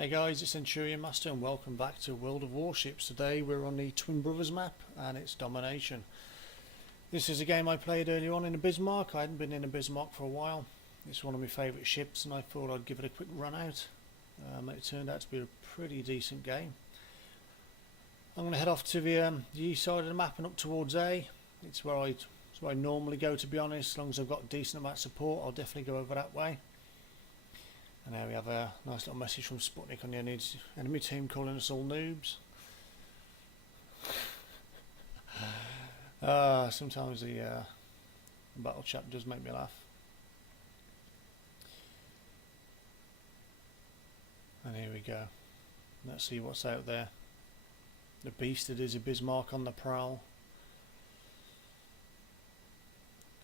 Hey guys, it's Centurion Master and welcome back to World of Warships. Today we're on the Twin Brothers map and it's Domination. This is a game I played earlier on in a Bismarck. I hadn't been in a Bismarck for a while. It's one of my favourite ships and I thought I'd give it a quick run out. It turned out to be a pretty decent game. I'm going to head off to the east side of the map and up towards A. It's where I normally go, to be honest. As long as I've got a decent amount of support, I'll definitely go over that way. And there we have a nice little message from Sputnik on the enemy team calling us all noobs. Sometimes the battle chat does make me laugh. And here we go. Let's see what's out there. The beast that is a Bismarck on the prowl.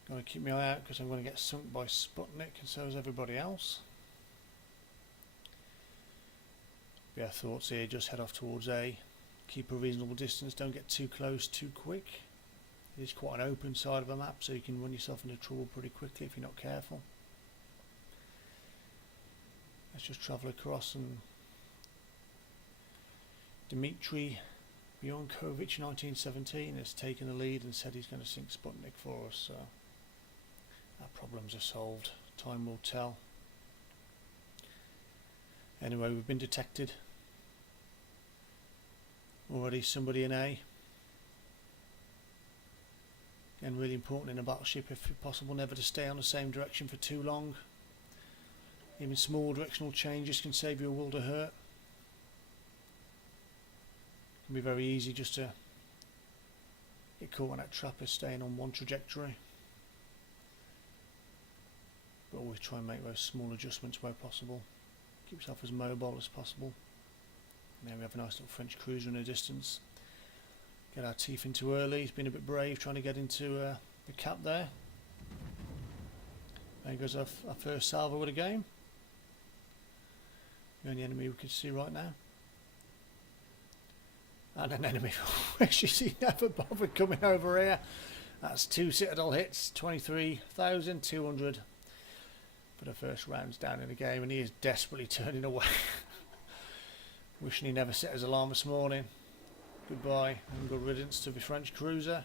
Got to keep my eye out because I'm going to get sunk by Sputnik, and so is everybody else. Yeah, thoughts here, just head off towards A. Keep a reasonable distance, don't get too close too quick. It is quite an open side of a map, so you can run yourself into trouble pretty quickly if you're not careful. Let's just travel across, and Dmitry Bionkovich 1917 has taken the lead and said he's going to sink Sputnik for us, so our problems are solved. Time will tell. Anyway, we've been detected. Already somebody in A. Again, really important in a battleship, if possible, never to stay on the same direction for too long. Even small directional changes can save you a world of hurt. It can be very easy just to get caught in that trap of staying on one trajectory. But always try and make those small adjustments where possible. Keep yourself as mobile as possible. Now we have a nice little French cruiser in the distance. Get our teeth into early. He's been a bit brave trying to get into the cap there. There goes our first salvo of the game. The only enemy we can see right now. And an enemy which he never bothered coming over here. That's 2 Citadel hits, 23,200 for the first rounds down in the game, and he is desperately turning away. Wishing he never set his alarm this morning. Goodbye and good riddance to the French cruiser.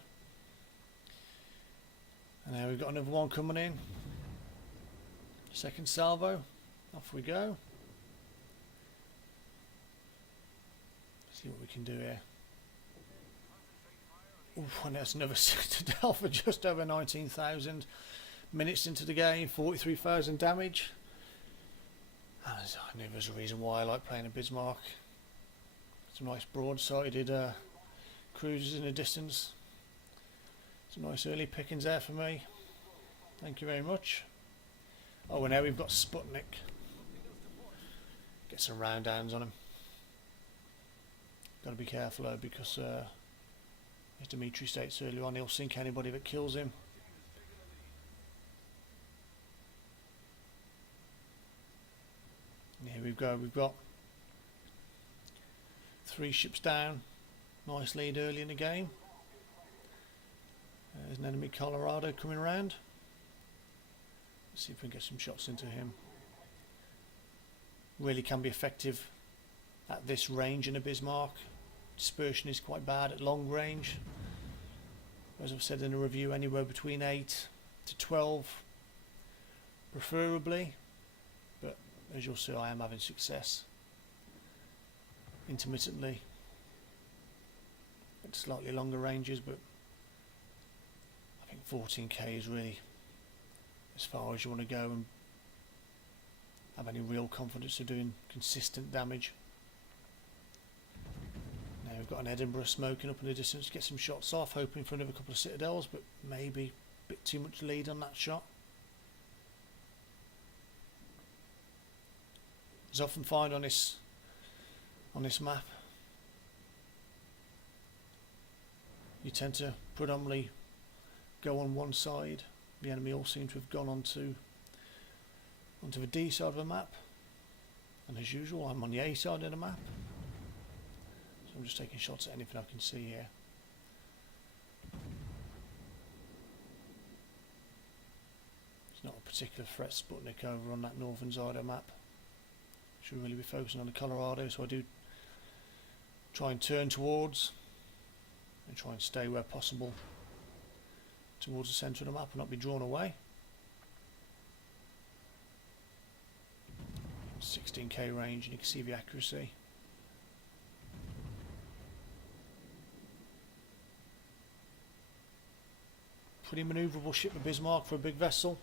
And now we've got another one coming in. Second salvo. Off we go. See what we can do here. Oof, and there's another Citadel for just over 19,000 minutes into the game, 43,000 damage. And I knew there's a reason why I like playing a Bismarck. Some nice broad-sided cruisers in the distance. Some nice early pickings there for me. Thank you very much. Oh, and now we've got Sputnik. Get some round downs on him. Got to be careful though, because as Dmitry states earlier on, he'll sink anybody that kills him. And here we go, we've got 3 ships down. Nice lead early in the game. There's an enemy Colorado coming around. Let's see if we can get some shots into him. Really can be effective at this range in a Bismarck. Dispersion is quite bad at long range. As I've said in the review, anywhere between 8 to 12 preferably, but as you'll see, I am having success intermittently at slightly longer ranges, but I think 14k is really as far as you want to go and have any real confidence of doing consistent damage. Now we've got an Edinburgh smoking up in the distance, get some shots off, hoping for another couple of Citadels, but maybe a bit too much lead on that shot. As I often find on this map, you tend to predominantly go on one side. The enemy all seem to have gone onto the D side of the map, and as usual I'm on the A side of the map, so I'm just taking shots at anything I can see here. It's not a particular threat, Sputnik over on that northern side of the map. Should really be focusing on the Colorado, so I do try and turn towards and try and stay where possible towards the centre of the map and not be drawn away. 16k range, and you can see the accuracy. Pretty manoeuvrable ship, the Bismarck, for a big vessel.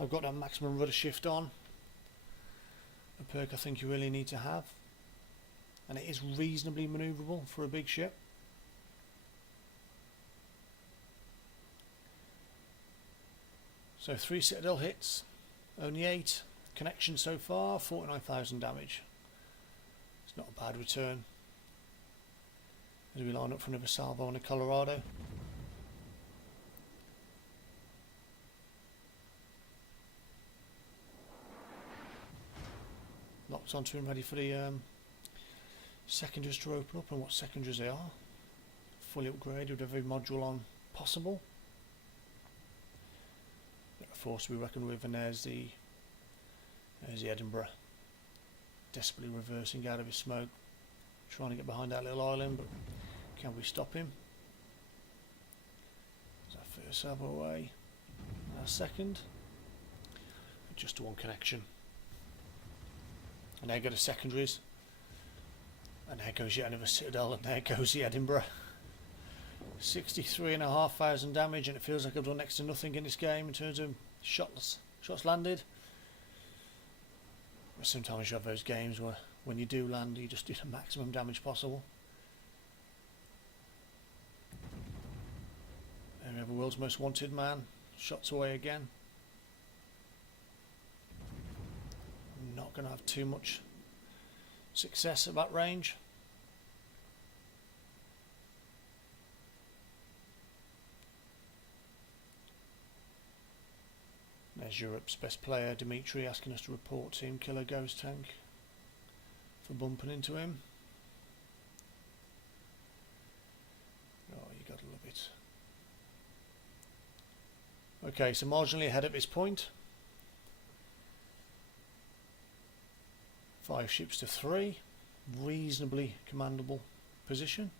I've got that maximum rudder shift on, a perk I think you really need to have, and it is reasonably manoeuvrable for a big ship. So 3 Citadel hits, only 8 connections so far, 49,000 damage. It's not a bad return. As we line up for another salvo on the Colorado. Locked onto him, ready for the secondaries to open up, and what secondaries they are. Fully upgraded with every module on possible. A force to be reckoned with, and there's the Edinburgh. Desperately reversing out of his smoke, trying to get behind that little island, but can we stop him? Is our first salvo away? Our second? Just one connection. And there go the secondaries, and there goes yet another Citadel, and there goes the Edinburgh. 63,500 damage, and it feels like I've done next to nothing in this game in terms of shots landed. But sometimes you have those games where when you do land, you just do the maximum damage possible. And we have the world's most wanted man, shots away again. Not going to have too much success at that range. There's Europe's best player, Dimitri, asking us to report Team Killer Ghost Tank for bumping into him. Oh, you gotta love it. Okay, so marginally ahead at this point. 5 ships to 3, reasonably commandable position.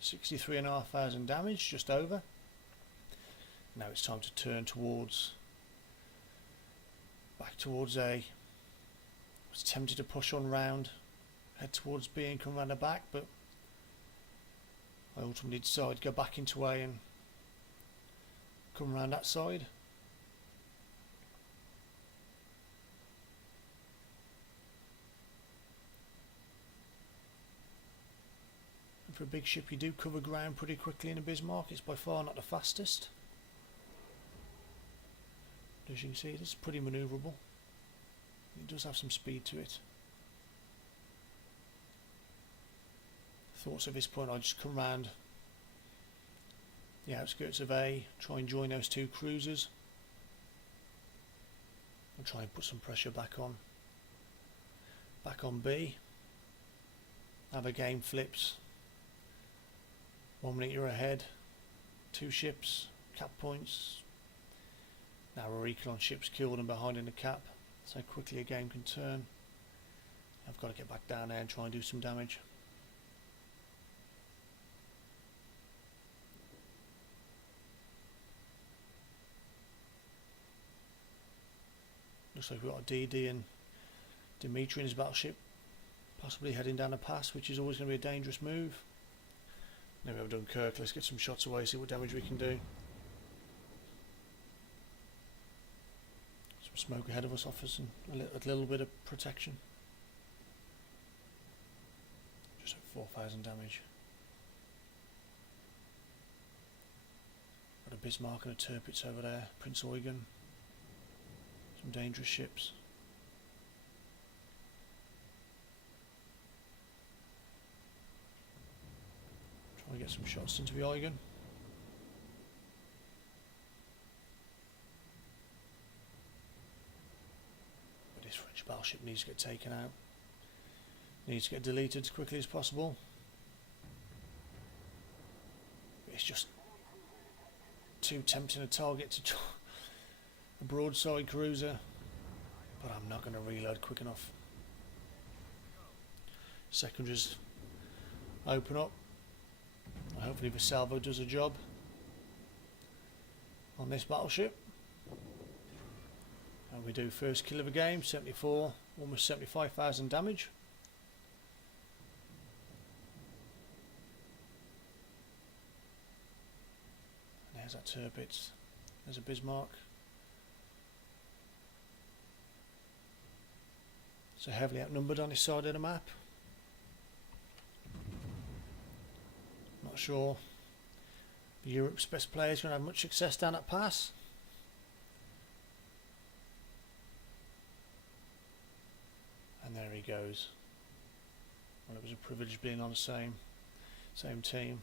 63,500 damage, just over. Now it's time to turn towards, back towards A. I was tempted to push on round, head towards B and come round the back, but I ultimately decided to go back into A and come round that side. For a big ship, you do cover ground pretty quickly in a Bismarck. It's by far not the fastest. As you can see, it's pretty manoeuvrable. It does have some speed to it. Thoughts at this point, I'll just come round the outskirts of A, try and join those 2 cruisers, and try and put some pressure back on B. Have a game flips. 1 minute you're ahead, 2 ships, cap points. Now a recon ships killed and behind in the cap. That's how quickly a game can turn. I've got to get back down there and try and do some damage. Looks like we've got a DD and Dimitri in his battleship, possibly heading down a pass, which is always going to be a dangerous move. Now we have Dunkirk, let's get some shots away, see what damage we can do. Some smoke ahead of us offers a little bit of protection. Just at 4,000 damage. Got a Bismarck and a Tirpitz over there, Prince Eugen. Some dangerous ships. Trying to get some shots into the Eugen. But this French battleship needs to get taken out. Needs to get deleted as quickly as possible. It's just too tempting a target to a broadside cruiser, but I'm not going to reload quick enough. Secondaries open up, and hopefully the salvo does a job on this battleship. And we do first kill of the game, 74, almost 75,000 damage. And there's that Tirpitz. There's a Bismarck. So heavily outnumbered on this side of the map. Not sure Europe's best players going to have much success down that pass. And there he goes. Well, it was a privilege being on the same team.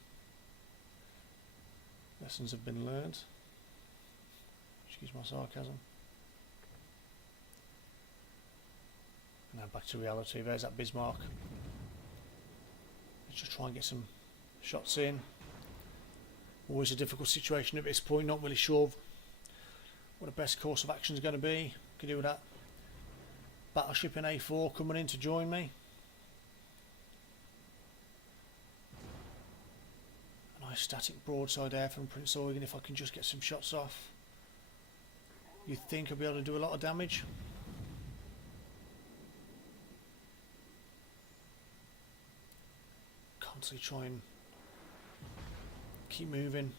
Lessons have been learned. Excuse my sarcasm. And now back to reality. There's that Bismarck. Let's just try and get some shots in. Always a difficult situation at this point. Not really sure what the best course of action is going to be. Could do with that battleship in A4 coming in to join me. A nice static broadside there from Prince Eugen. If I can just get some shots off, you'd think I'd be able to do a lot of damage. Constantly try and keep moving.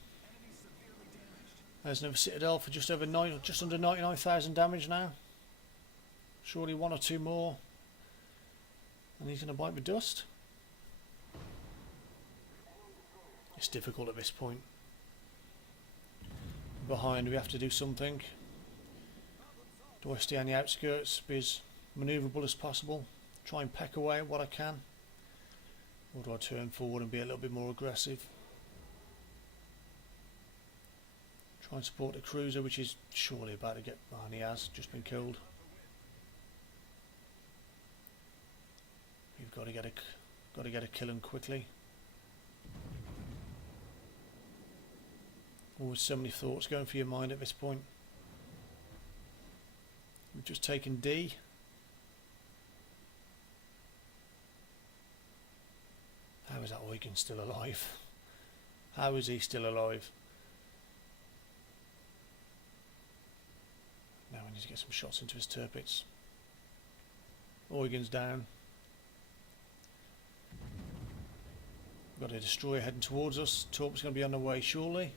There's another Citadel for just under 99,000 damage now. Surely one or two more, and he's going to bite the dust. It's difficult at this point. Behind, we have to do something. Do I stay on the outskirts, be as manoeuvrable as possible, try and peck away at what I can, or do I turn forward and be a little bit more aggressive? Try and support the cruiser, which is surely about to get behind. He has just been killed. You've got to get a kill him quickly. Always so many thoughts going through your mind at this point. We've just taken D. How is that Eugen still alive? How is he still alive? Now we need to get some shots into his Tirpitz. Eugen's down. We've got a destroyer heading towards us. Torp's going to be on the way surely.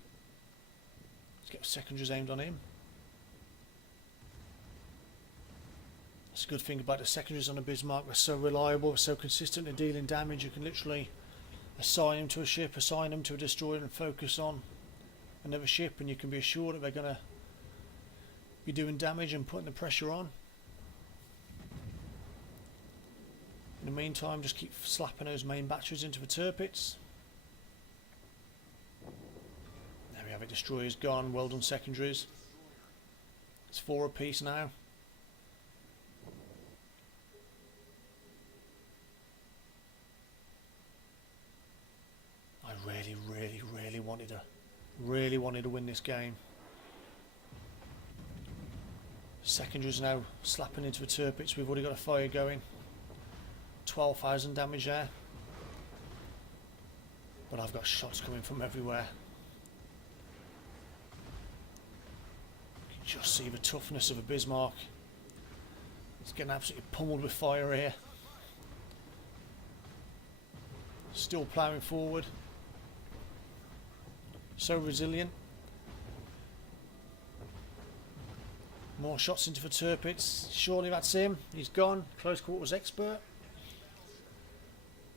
Let's get secondaries aimed on him. That's a good thing about the secondaries on the Bismarck. They're so reliable, they're so consistent in dealing damage. You can literally assign them to a ship, assign them to a destroyer, and focus on another ship, and you can be assured that they're going to be doing damage and putting the pressure on. In the meantime, just keep slapping those main batteries into the Tirpitz. There we have it, destroyers gone, well done secondaries. It's 4 apiece now. I really wanted to win this game. Secondaries now slapping into the Tirpitz. We've already got a fire going. 12,000 damage there, but I've got shots coming from everywhere. You can just see the toughness of a Bismarck. It's getting absolutely pummeled with fire here. Still ploughing forward. So resilient. More shots into the Tirpitz. Surely that's him. He's gone. Close quarters expert.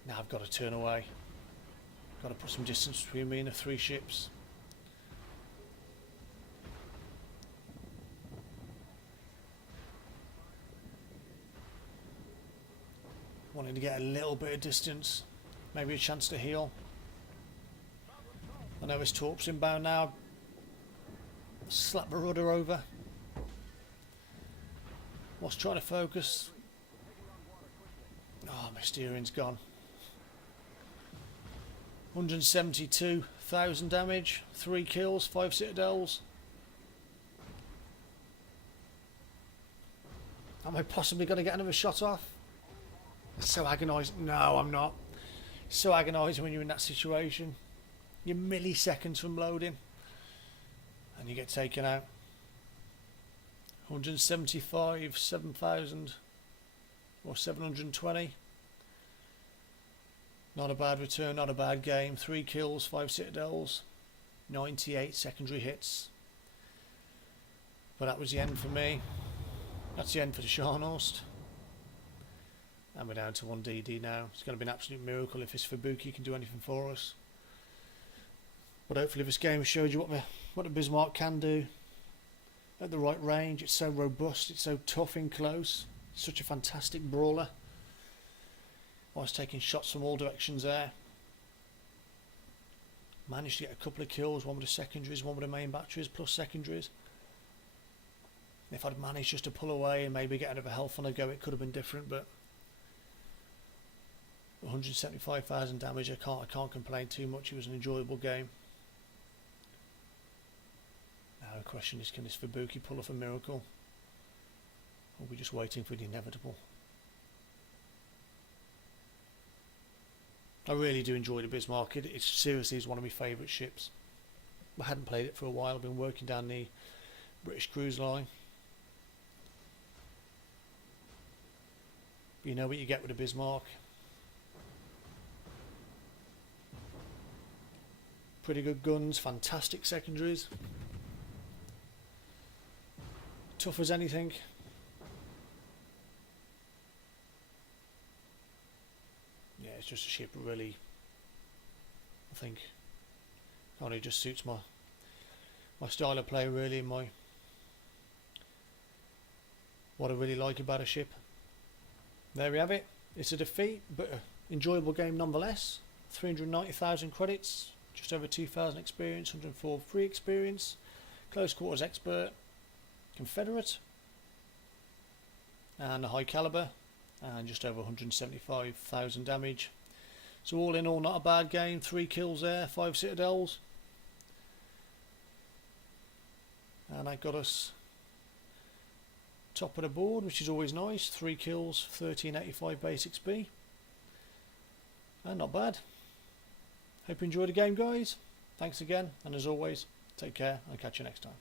Now I've got to turn away. Got to put some distance between me and the 3 ships. Wanting to get a little bit of distance. Maybe a chance to heal. I know his Torp's inbound now. Slap the rudder over. Was trying to focus. Oh, my steering's gone. 172,000 damage, 3 kills, 5 Citadels. Am I possibly going to get another shot off? So agonising. No, I'm not. So agonising when you're in that situation. You're milliseconds from loading and you get taken out. 175, 7,000 or 720. Not a bad return, not a bad game. 3 kills, 5 Citadels, 98 secondary hits. But that was the end for me. That's the end for the Scharnhorst. And we're down to 1 DD now. It's going to be an absolute miracle if this Fubuki can do anything for us. But hopefully this game has showed you what the Bismarck can do at the right range. It's so robust, it's so tough in close. Such a fantastic brawler. I was taking shots from all directions there. Managed to get a couple of kills, one with the secondaries, one with the main batteries, plus secondaries. If I'd managed just to pull away and maybe get another health on a go, it could have been different, but 175,000 damage, I can't complain too much. It was an enjoyable game. Now the question is, can this Fubuki pull off a miracle? Or are we just waiting for the inevitable? I really do enjoy the Bismarck. It seriously is one of my favourite ships. I hadn't played it for a while. I've been working down the British cruise line. But you know what you get with a Bismarck. Pretty good guns, fantastic secondaries. Tough as anything. Yeah, it's just a ship really, I think, kind of just suits my style of play really, and what I really like about a ship. There we have it. It's a defeat, but an enjoyable game nonetheless. 390,000 credits, just over 2,000 experience, 104 free experience, close quarters expert, Confederate, and a high caliber, and just over 175,000 damage. So all in all, not a bad game. 3 kills there, 5 Citadels, and that got us top of the board, which is always nice. 3 kills, 1385 base XP, and not bad. Hope you enjoyed the game, guys. Thanks again, and as always, take care and catch you next time.